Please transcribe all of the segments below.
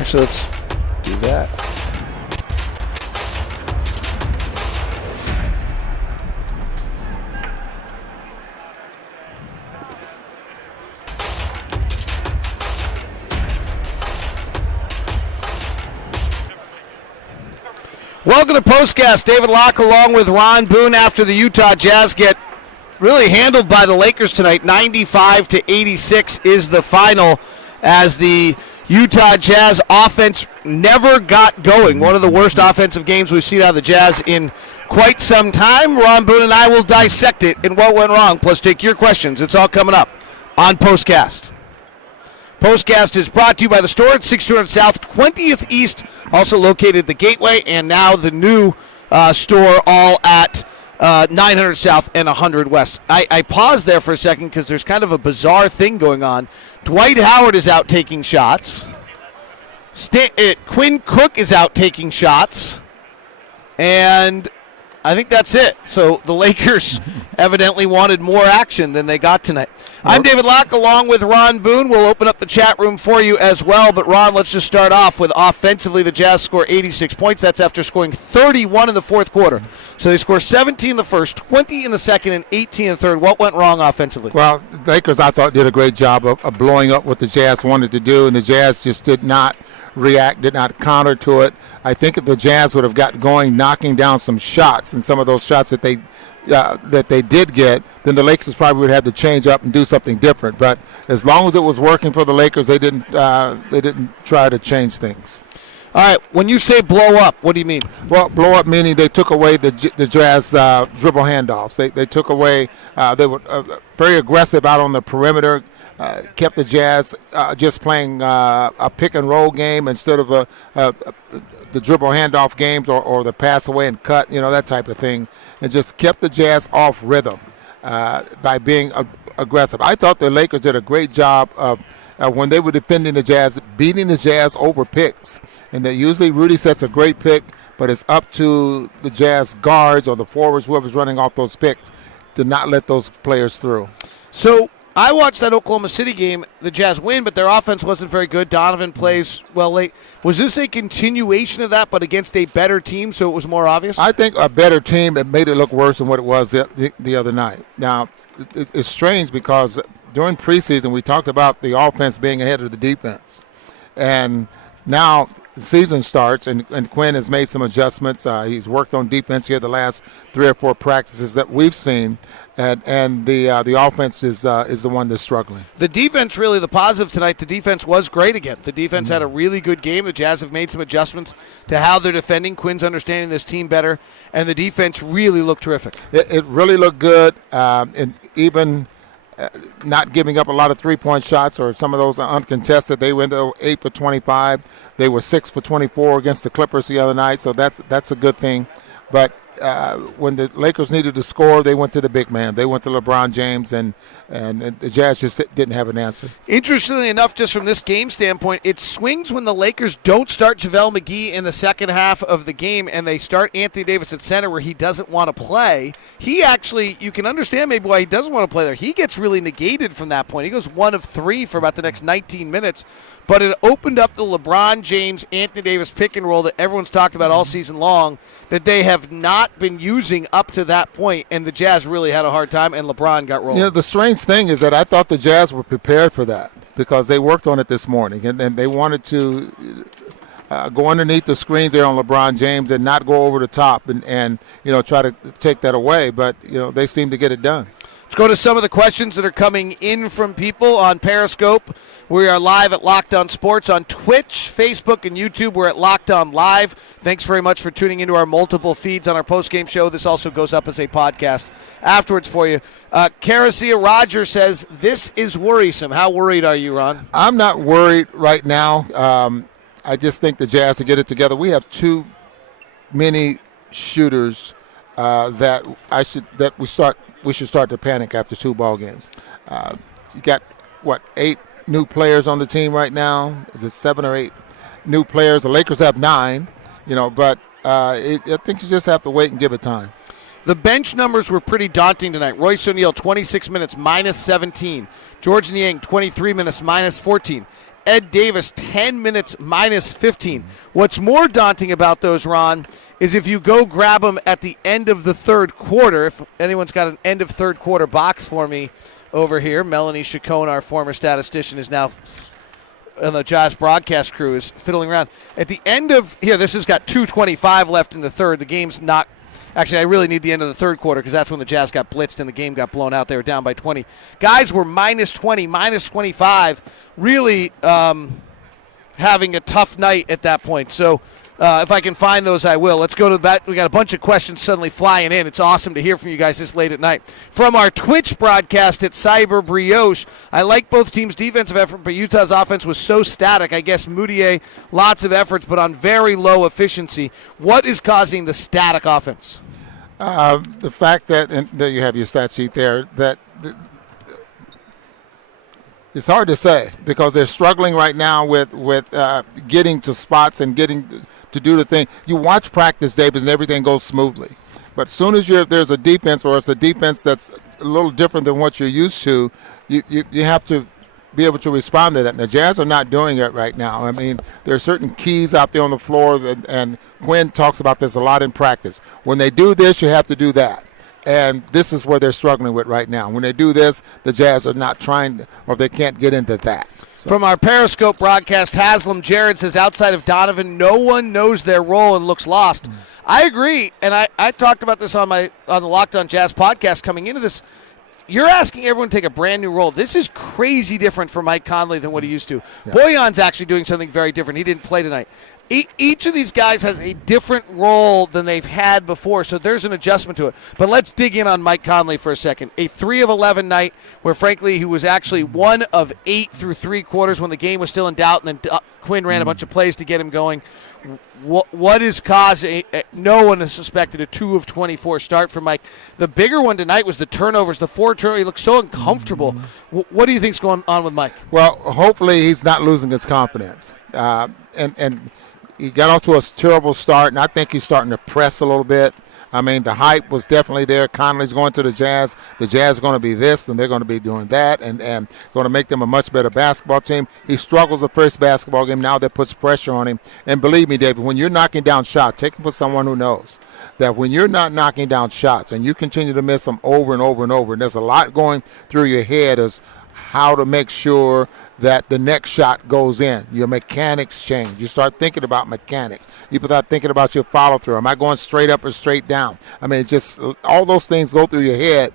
Actually, let's do that. Welcome to Postcast. David Locke along with Ron Boone after the Utah Jazz get really handled by the Lakers tonight. 95-86 is the final as the Utah Jazz offense never got going. One of the worst offensive games we've seen out of the Jazz in quite some time. Ron Boone and I will dissect it and what went wrong, plus take your questions. It's all coming up on Postcast. Postcast is brought to you by the store at 6200 South, 20th East, also located at the Gateway, and now the new store all at 900 South and 100 West. I paused there for a second because there's kind of a bizarre thing going on. Dwight Howard is out taking shots. Quinn Cook is out taking shots. And I think that's it. So the Lakers evidently wanted more action than they got tonight. I'm David Locke along with Ron Boone. We'll open up the chat room for you as well. But, Ron, let's just start off with offensively. The Jazz score 86 points. That's after scoring 31 in the fourth quarter. So they score 17 in the first, 20 in the second, and 18 in the third. What went wrong offensively? Well, the Lakers, I thought, did a great job of blowing up what the Jazz wanted to do, and the Jazz just did not react, did not counter to it. I think if the Jazz would have got going, knocking down some shots, and some of those shots that they did get, then the Lakers probably would have to change up and do something different. But as long as it was working for the Lakers, they didn't try to change things. All right, when you say blow up, what do you mean? Well, blow up meaning they took away the Jazz dribble handoffs. They took away, they were very aggressive out on the perimeter, kept the Jazz just playing a pick and roll game instead of the dribble handoff games or the pass away and cut, that type of thing, and just kept the Jazz off rhythm by being aggressive. I thought the Lakers did a great job of when they were defending the Jazz, beating the Jazz over picks. And that usually Rudy sets a great pick, but it's up to the Jazz guards or the forwards, whoever's running off those picks, to not let those players through. So I watched that Oklahoma City game. The Jazz win, but their offense wasn't very good. Donovan plays well late. Was this a continuation of that, but against a better team, so it was more obvious? I think a better team that made it look worse than what it was the other night. Now, it's strange because during preseason we talked about the offense being ahead of the defense. And now the season starts, and Quinn has made some adjustments. He's worked on defense here the last 3 or 4 practices that we've seen, and the offense is the one that's struggling. The defense, really, the positive tonight, the defense was great again. The defense had a really good game. The Jazz have made some adjustments to how they're defending. Quinn's understanding this team better, and the defense really looked terrific. It really looked good, and even not giving up a lot of three-point shots, or some of those are uncontested. They went 8 for 25. They were 6 for 24 against the Clippers the other night, so that's a good thing. But when the Lakers needed to score, they went to the big man. They went to LeBron James, and the Jazz just didn't have an answer. Interestingly enough, just from this game standpoint, it swings when the Lakers don't start JaVale McGee in the second half of the game and they start Anthony Davis at center where he doesn't want to play. He actually, you can understand maybe why he doesn't want to play there. He gets really negated from that point. He goes 1 of 3 for about the next 19 minutes. But it opened up the LeBron James, Anthony Davis pick and roll that everyone's talked about all season long that they have not been using up to that point, and the Jazz really had a hard time, and LeBron got rolling. The strange thing is that I thought the Jazz were prepared for that because they worked on it this morning, and they wanted to go underneath the screens there on LeBron James and not go over the top and try to take that away, but they seem to get it done. Let's go to some of the questions that are coming in from people on Periscope. We are live at Locked On Sports on Twitch, Facebook, and YouTube. We're at Locked On Live. Thanks very much for tuning into our multiple feeds on our postgame show. This also goes up as a podcast afterwards for you. Caracia Roger says, this is worrisome. How worried are you, Ron? I'm not worried right now. I just think the Jazz to get it together. We have too many shooters that we should start to panic after 2 ball games. You got, 8 new players on the team right now? Is it 7 or 8 new players? The Lakers have 9, but I think you just have to wait and give it time. The bench numbers were pretty daunting tonight. Royce O'Neal, 26 minutes, minus 17. George Niang, 23 minutes, minus 14. Ed Davis, 10 minutes minus 15. What's more daunting about those, Ron, is if you go grab them at the end of the third quarter. If anyone's got an end of third quarter box for me over here, Melanie Chacon, our former statistician, is now on the Jazz broadcast crew, is fiddling around. At the end of here, this has got 2:25 left in the third. The game's not. Actually, I really need the end of the third quarter because that's when the Jazz got blitzed and the game got blown out. They were down by 20. Guys were minus 20, minus 25, really having a tough night at that point. So if I can find those, I will. Let's go to the bat. We got a bunch of questions suddenly flying in. It's awesome to hear from you guys this late at night. From our Twitch broadcast at Cyber Brioche, I like both teams' defensive effort, but Utah's offense was so static. I guess Moutier, lots of efforts, but on very low efficiency. What is causing the static offense? The fact that, and there you have your stat sheet there, that it's hard to say because they're struggling right now with getting to spots and getting to do the thing. You watch practice, Davis, and everything goes smoothly. But as soon as there's a defense, or it's a defense that's a little different than what you're used to, you have to be able to respond to that. And the Jazz are not doing it right now. I mean, there are certain keys out there on the floor, and Quinn talks about this a lot in practice. When they do this, you have to do that. And this is where they're struggling with right now. When they do this, the Jazz are not trying, or they can't get into that. So. From our Periscope broadcast, Haslam Jared says, outside of Donovan, no one knows their role and looks lost. I agree, and I talked about this on the Locked On Jazz podcast coming into this. You're asking everyone to take a brand new role. This is crazy different for Mike Conley than what he used to. Yeah. Bojan's actually doing something very different. He didn't play tonight. Each of these guys has a different role than they've had before, so there's an adjustment to it. But let's dig in on Mike Conley for a second. A 3 of 11 night where, frankly, he was actually 1 of 8 through 3 quarters when the game was still in doubt, and then Quinn ran a bunch of plays to get him going. What is causing? No one has suspected a 2 of 24 start for Mike. The bigger one tonight was the turnovers, the 4 turnovers. He looked so uncomfortable. What do you think's going on with Mike? Well, hopefully he's not losing his confidence. And he got off to a terrible start, and I think he's starting to press a little bit. I mean, the hype was definitely there. Conley's going to the Jazz. The Jazz are going to be this, and they're going to be doing that, and going to make them a much better basketball team. He struggles the first basketball game. Now that puts pressure on him. And believe me, David, when you're knocking down shots, take him for someone who knows that when you're not knocking down shots and you continue to miss them over and over and over, and there's a lot going through your head as how to make sure that the next shot goes in. Your mechanics change. You start thinking about mechanics. You start thinking about your follow-through. Am I going straight up or straight down? I mean, just all those things go through your head,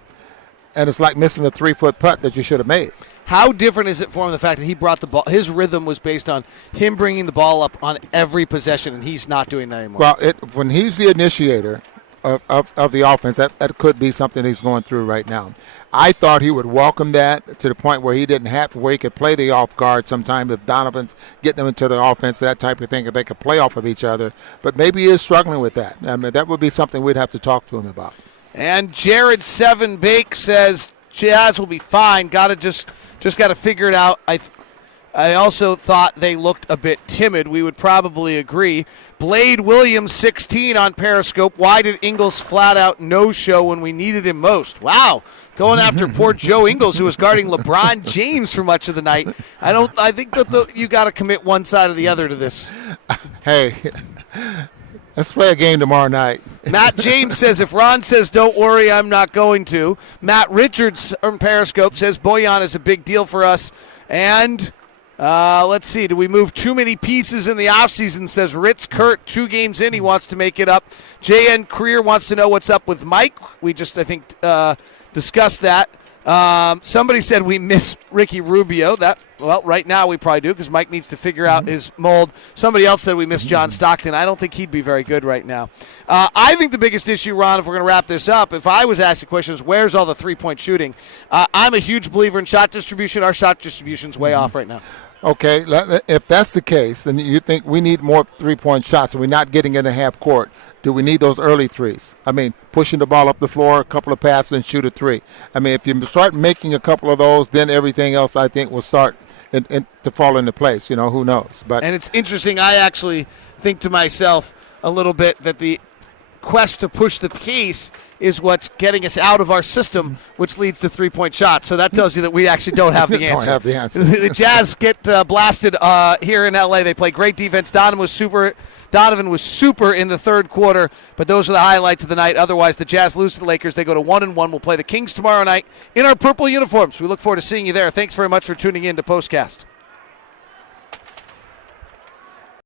and it's like missing a 3-foot putt that you should have made. How different is it for him, the fact that he brought the ball? His rhythm was based on him bringing the ball up on every possession, and he's not doing that anymore. Well, when he's the initiator of the offense, that could be something he's going through right now. I thought he would welcome that to the point where he didn't have to, where he could play the off guard sometime if Donovan's getting them into the offense, that type of thing, if they could play off of each other. But maybe he is struggling with that. I mean, that would be something we'd have to talk to him about. And Jared 7 Bake says Jazz will be fine. Just got to figure it out. I also thought they looked a bit timid. We would probably agree. Blade Williams 16 on Periscope. Why did Ingles flat out no-show when we needed him most? Wow. Going after poor Joe Ingles, who was guarding LeBron James for much of the night. I think that you got to commit one side or the other to this. Hey, let's play a game tomorrow night. Matt James says, if Ron says don't worry, I'm not going to. Matt Richards from Periscope says Bojan is a big deal for us. And let's see, do we move too many pieces in the offseason, says Ritz Kurt. 2 games in, he wants to make it up. JN Creer wants to know what's up with Mike. We just, I think, discussed that. Somebody said we miss Ricky Rubio. Well, right now we probably do because Mike needs to figure out his mold. Somebody else said we miss John Stockton. I don't think he'd be very good right now. I think the biggest issue, Ron, if we're going to wrap this up, if I was asked the question is where's all the three-point shooting, I'm a huge believer in shot distribution. Our shot distribution's way off right now. Okay, if that's the case, then you think we need more three-point shots and we're not getting in the half court. Do we need those early threes? I mean, pushing the ball up the floor, a couple of passes, and shoot a 3. I mean, if you start making a couple of those, then everything else, I think, will start to fall into place. You know, who knows? And it's interesting. I actually think to myself a little bit that the quest to push the pace is what's getting us out of our system, which leads to three-point shots. So that tells you that we actually don't have the answer. Don't have the answer. The Jazz get blasted here in L.A. They play great defense. Donovan was super in the third quarter, but those are the highlights of the night. Otherwise, the Jazz lose to the Lakers. They go to 1-1. We'll play the Kings tomorrow night in our purple uniforms. We look forward to seeing you there. Thanks very much for tuning in to Postcast.